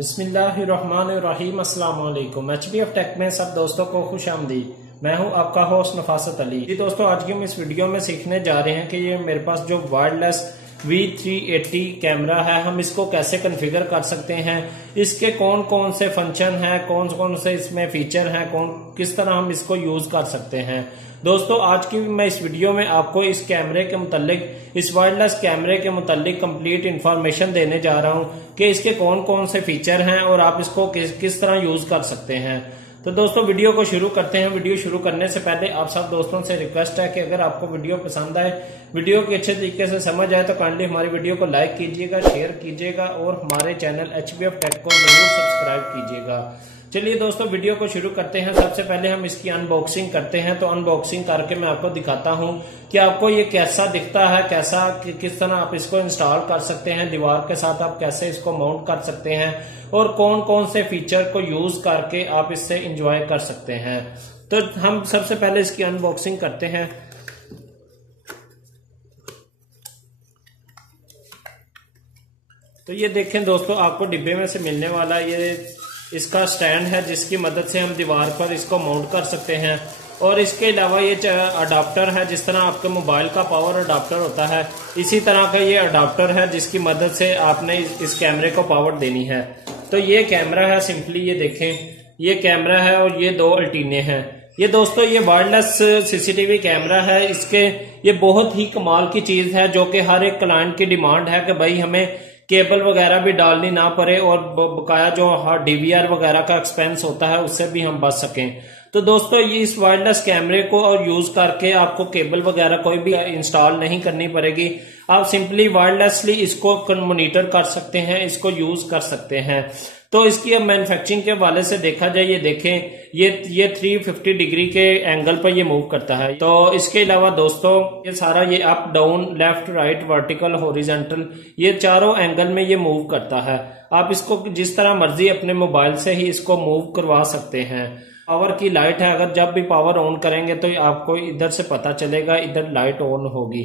बिस्मिल्लाहिर्रहमानिर्रहीम अस्सलाम वालेकुम। HBF टेक में सब दोस्तों को खुश आमदीद। मैं हूं आपका होस्ट नफासत अली। जी दोस्तों, आज की हम इस वीडियो में सीखने जा रहे हैं कि ये मेरे पास जो वायरलेस V380 कैमरा है, हम इसको कैसे कॉन्फ़िगर कर सकते हैं, इसके कौन कौन से फंक्शन हैं, कौन कौन से इसमें फीचर हैं, किस तरह हम इसको यूज कर सकते हैं। दोस्तों, आज की मैं इस वीडियो में आपको इस कैमरे के मुतालिक, इस वायरलेस कैमरे के मुतालिक कंप्लीट इंफॉर्मेशन देने जा रहा हूं कि इसके कौन कौन से फीचर हैं और आप इसको किस तरह यूज कर सकते हैं। तो दोस्तों, वीडियो को शुरू करते हैं। वीडियो शुरू करने से पहले आप सब दोस्तों से रिक्वेस्ट है कि अगर आपको वीडियो पसंद आए, वीडियो की अच्छे तरीके से समझ आए, तो काइंडली हमारी वीडियो को लाइक कीजिएगा, शेयर कीजिएगा और हमारे चैनल HBF टेक को जरूर सब्सक्राइब कीजिएगा। चलिए दोस्तों, वीडियो को शुरू करते हैं। सबसे पहले हम इसकी अनबॉक्सिंग करते हैं। तो अनबॉक्सिंग करके मैं आपको दिखाता हूं कि आपको ये कैसा दिखता है, किस तरह आप इसको इंस्टॉल कर सकते हैं, दीवार के साथ आप कैसे इसको माउंट कर सकते हैं और कौन कौन से फीचर को यूज करके आप इससे एंजॉय कर सकते हैं। तो हम सबसे पहले इसकी अनबॉक्सिंग करते हैं। तो ये देखें दोस्तों, आपको डिब्बे में से मिलने वाला ये इसका स्टैंड है, जिसकी मदद से हम दीवार पर इसको माउंट कर सकते हैं। और इसके अलावा ये अडाप्टर है, जिस तरह आपके मोबाइल का पावर अडाप्टर होता है, इसी तरह का ये अडाप्टर है जिसकी मदद से आपने इस कैमरे को पावर देनी है। तो ये कैमरा है, सिंपली ये देखें, ये कैमरा है और ये दो अल्टीने हैं। ये दोस्तों, ये वायरलेस CCTV कैमरा है। इसके ये बहुत ही कमाल की चीज है, जो कि हर एक क्लाइंट की डिमांड है कि भाई हमें केबल वगैरह भी डालनी ना पड़े और बकाया जो DVR वगैरह का एक्सपेंस होता है उससे भी हम बच सकें। तो दोस्तों, ये इस वायरलेस कैमरे को और यूज करके आपको केबल वगैरह कोई भी इंस्टॉल नहीं करनी पड़ेगी। आप सिंपली वायरलेसली इसको मॉनिटर कर सकते हैं, इसको यूज कर सकते हैं। तो इसकी अब मैन्युफैक्चरिंग के हवाले से देखा जाए, ये देखें, ये 350 डिग्री के एंगल पर ये मूव करता है। तो इसके अलावा दोस्तों, ये सारा ये up down left right vertical horizontal, ये चारों एंगल में ये मूव करता है। आप इसको जिस तरह मर्जी अपने मोबाइल से ही इसको मूव करवा सकते हैं। पावर की लाइट है, अगर जब भी पावर ऑन करेंगे तो आपको इधर से पता चलेगा, इधर लाइट ऑन होगी।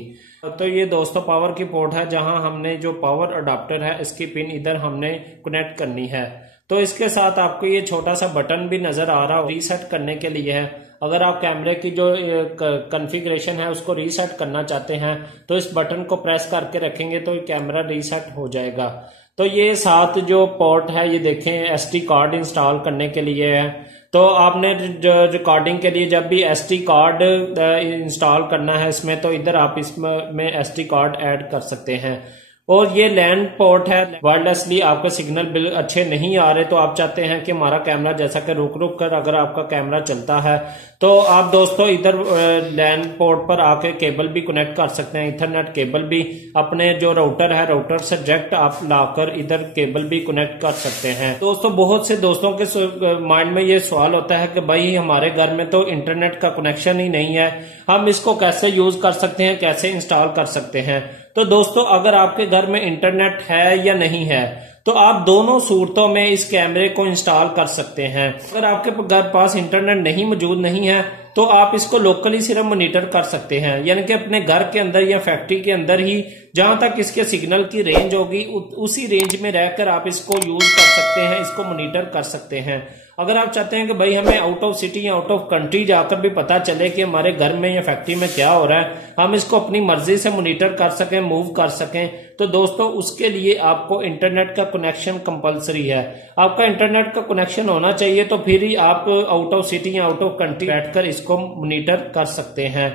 तो ये दोस्तों पावर की पोर्ट है, जहां हमने जो पावर अडाप्टर है इसकी पिन इधर हमने कनेक्ट करनी है। तो इसके साथ आपको ये छोटा सा बटन भी नजर आ रहा है, रीसेट करने के लिए है। अगर आप कैमरे की जो कॉन्फ़िगरेशन है उसको रीसेट करना चाहते हैं तो इस बटन को प्रेस करके रखेंगे तो कैमरा रीसेट हो जाएगा। तो ये साथ जो पोर्ट है, ये देखें, SD कार्ड इंस्टॉल करने के लिए है। तो आपने रिकॉर्डिंग के लिए जब भी SD कार्ड इंस्टॉल करना है इसमें, तो इधर आप इसमें SD कार्ड ऐड कर सकते हैं। और ये लैंड पोर्ट है, वायरलेसली आपका सिग्नल बिल अच्छे नहीं आ रहे, तो आप चाहते हैं कि हमारा कैमरा जैसा कि रुक रुक कर अगर आपका कैमरा चलता है, तो आप दोस्तों इधर लैंड पोर्ट पर आके केबल भी कनेक्ट कर सकते हैं, इथरनेट केबल भी। अपने जो राउटर है, राउटर से डायरेक्ट आप लाकर इधर केबल भी कनेक्ट कर सकते हैं। दोस्तों, बहुत से दोस्तों के माइंड में ये सवाल होता है कि भाई हमारे घर में तो इंटरनेट का कनेक्शन ही नहीं है, हम इसको कैसे यूज कर सकते हैं, कैसे इंस्टॉल कर सकते हैं। तो दोस्तों, अगर आपके घर में इंटरनेट है या नहीं है, तो आप दोनों सूरतों में इस कैमरे को इंस्टॉल कर सकते हैं। अगर आपके घर पास इंटरनेट मौजूद नहीं है, तो आप इसको लोकली सिर्फ मॉनिटर कर सकते हैं, यानी कि अपने घर के अंदर या फैक्ट्री के अंदर ही जहां तक इसके सिग्नल की रेंज होगी उसी रेंज में रहकर आप इसको यूज कर सकते हैं, इसको मॉनिटर कर सकते हैं। अगर आप चाहते हैं कि भाई हमें आउट ऑफ सिटी या आउट ऑफ कंट्री जाकर भी पता चले कि हमारे घर में या फैक्ट्री में क्या हो रहा है, हम इसको अपनी मर्जी से मॉनिटर कर सकें, मूव कर सकें, तो दोस्तों उसके लिए आपको इंटरनेट का कनेक्शन कंपलसरी है। आपका इंटरनेट का कनेक्शन होना चाहिए, तो फिर ही आप आउट ऑफ सिटी या आउट ऑफ कंट्री बैठकर इसको मॉनिटर कर सकते हैं।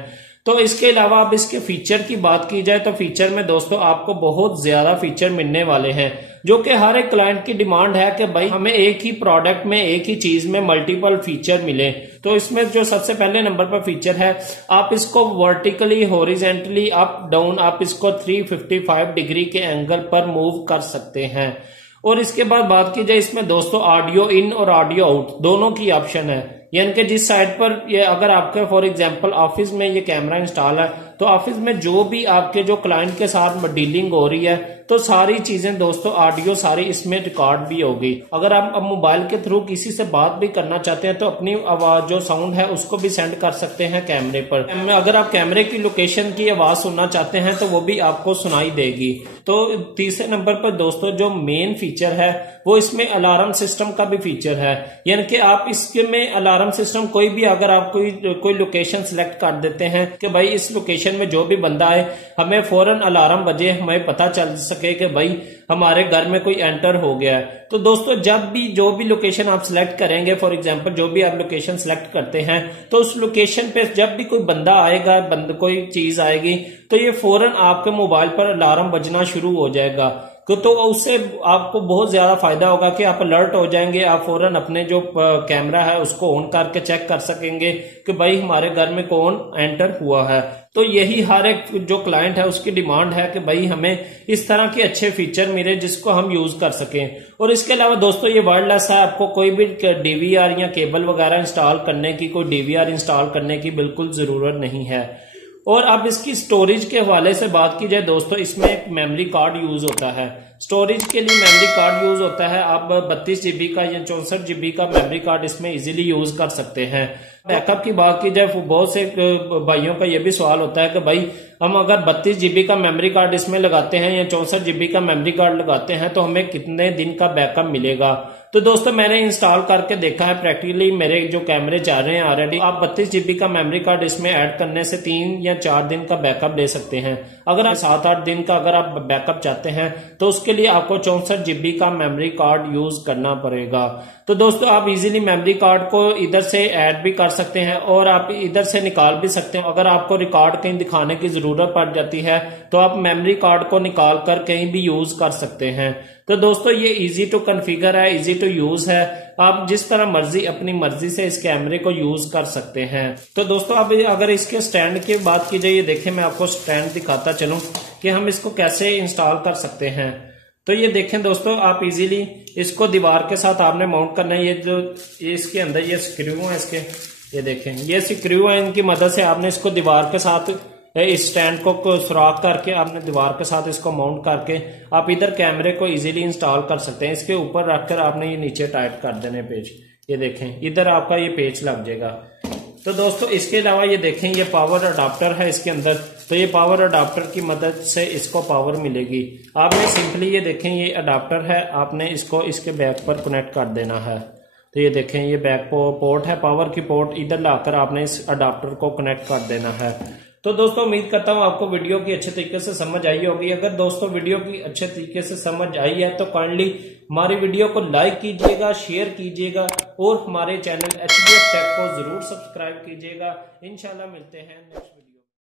तो इसके अलावा अब इसके फीचर की बात की जाए, तो फीचर में दोस्तों आपको बहुत ज्यादा फीचर मिलने वाले हैं, जो कि हर एक क्लाइंट की डिमांड है कि भाई हमें एक ही प्रोडक्ट में, एक ही चीज में मल्टीपल फीचर मिले। तो इसमें जो सबसे पहले नंबर पर फीचर है, आप इसको वर्टिकली हॉरिजॉन्टली अप डाउन आप इसको 355 डिग्री के एंगल पर मूव कर सकते हैं। और इसके बाद बात की जाए, इसमें दोस्तों ऑडियो इन और ऑडियो आउट दोनों की ऑप्शन है, यानी कि जिस साइड पर ये अगर आपके फॉर एग्जांपल ऑफिस में ये कैमरा इंस्टॉल है, तो ऑफिस में जो भी आपके जो क्लाइंट के साथ डीलिंग हो रही है, तो सारी चीजें दोस्तों ऑडियो सारी इसमें रिकॉर्ड भी होगी। अगर आप अब मोबाइल के थ्रू किसी से बात भी करना चाहते हैं तो अपनी आवाज जो साउंड है उसको भी सेंड कर सकते हैं कैमरे पर। अगर आप कैमरे की लोकेशन की आवाज सुनना चाहते हैं तो वो भी आपको सुनाई देगी। तो तीसरे नंबर पर दोस्तों जो मेन फीचर है वो इसमें अलार्म सिस्टम का भी फीचर है, यानी कि आप इसके में अलार्म सिस्टम कोई भी अगर आप कोई लोकेशन सिलेक्ट कर देते हैं कि भाई इस लोकेशन में जो भी बंदा है हमें फौरन अलार्म बजे, हमें पता चल सके कि भाई हमारे घर में कोई एंटर हो गया है। तो दोस्तों जब भी जो भी लोकेशन आप सिलेक्ट करेंगे, फॉर एग्जांपल जो भी आप लोकेशन सिलेक्ट करते हैं तो उस लोकेशन पे जब भी कोई बंदा आएगा, कोई चीज आएगी तो ये फौरन आपके मोबाइल पर अलार्म बजना शुरू हो जाएगा। तो उससे आपको बहुत ज्यादा फायदा होगा कि आप अलर्ट हो जाएंगे, आप फौरन अपने जो कैमरा है उसको ऑन करके चेक कर सकेंगे कि भाई हमारे घर में कौन एंटर हुआ है। तो यही हर एक जो क्लाइंट है उसकी डिमांड है कि भाई हमें इस तरह के अच्छे फीचर मिले जिसको हम यूज कर सकें। और इसके अलावा दोस्तों ये वायरलेस है, आपको कोई भी डीवीआर या केबल वगैरह इंस्टॉल करने की, कोई डीवीआर इंस्टॉल करने की बिल्कुल जरूरत नहीं है। और अब इसकी स्टोरेज के हवाले से बात की जाए दोस्तों, इसमें एक मेमोरी कार्ड यूज होता है। स्टोरेज के लिए मेमोरी कार्ड यूज होता है। आप 32 GB का या 64 GB का मेमोरी कार्ड इसमें इजीली यूज कर सकते हैं। बैकअप की बात की जाए, बहुत से भाइयों का यह भी सवाल होता है कि भाई हम अगर 32 GB का मेमोरी कार्ड इसमें लगाते हैं या 64 GB का मेमोरी कार्ड लगाते हैं तो हमें कितने दिन का बैकअप मिलेगा। तो दोस्तों मैंने इंस्टॉल करके देखा है, प्रैक्टिकली मेरे जो कैमरे जा रहे हैं ऑलरेडी। आप 32 GB का मेमोरी कार्ड इसमें ऐड करने से 3 या 4 दिन का बैकअप ले सकते हैं। अगर आप 7-8 दिन का अगर आप बैकअप चाहते हैं तो उसके लिए आपको 64 GB का मेमोरी कार्ड यूज करना पड़ेगा। तो दोस्तों आप इजीली मेमोरी कार्ड को इधर से ऐड भी कर सकते हैं और आप इधर से निकाल भी सकते हैं। अगर आपको रिकॉर्ड कहीं दिखाने की जरूरत पड़ जाती है तो आप मेमोरी कार्ड को निकाल कर कहीं भी यूज कर सकते हैं। तो दोस्तों ये इजी टू कॉन्फ़िगर है, इजी टू यूज है। आप जिस तरह मर्जी अपनी मर्जी से इस कैमरे को यूज कर सकते हैं। तो दोस्तों अब अगर इसके स्टैंड की बात की जाए, देखें मैं आपको स्टैंड दिखाता चलूं कि हम इसको कैसे इंस्टॉल कर सकते हैं। तो ये देखें दोस्तों, आप इजीली इसको दीवार के साथ आपने माउंट करना है। ये इसके अंदर ये स्क्रू है इसके, ये देखें ये स्क्रू है, इनकी मदद से आपने इसको दीवार के साथ इस स्टैंड को सुराख करके आपने दीवार के साथ इसको माउंट करके आप इधर कैमरे को इजीली इंस्टॉल कर सकते हैं। इसके ऊपर रखकर आपने ये नीचे टाइट कर देने पेज, ये देखें इधर आपका ये पेज लग जाएगा। तो दोस्तों इसके अलावा ये देखें ये पावर अडाप्टर है इसके अंदर। तो ये पावर अडाप्टर की मदद से इसको पावर मिलेगी। आपने सिंपली ये देखें ये अडाप्टर है, आपने इसको इसके बैक पर कनेक्ट कर देना है। तो ये देखें ये बैक पोर्ट है, पावर की पोर्ट, इधर लाकर आपने इस अडाप्टर को कनेक्ट कर देना है। तो दोस्तों उम्मीद करता हूँ आपको वीडियो की अच्छे तरीके से समझ आई होगी। अगर दोस्तों वीडियो की अच्छे तरीके से समझ आई है तो काइंडली हमारी वीडियो को लाइक कीजिएगा, शेयर कीजिएगा और हमारे चैनल HVF टेक को जरूर सब्सक्राइब कीजिएगा। इंशाल्लाह मिलते हैं नेक्स्ट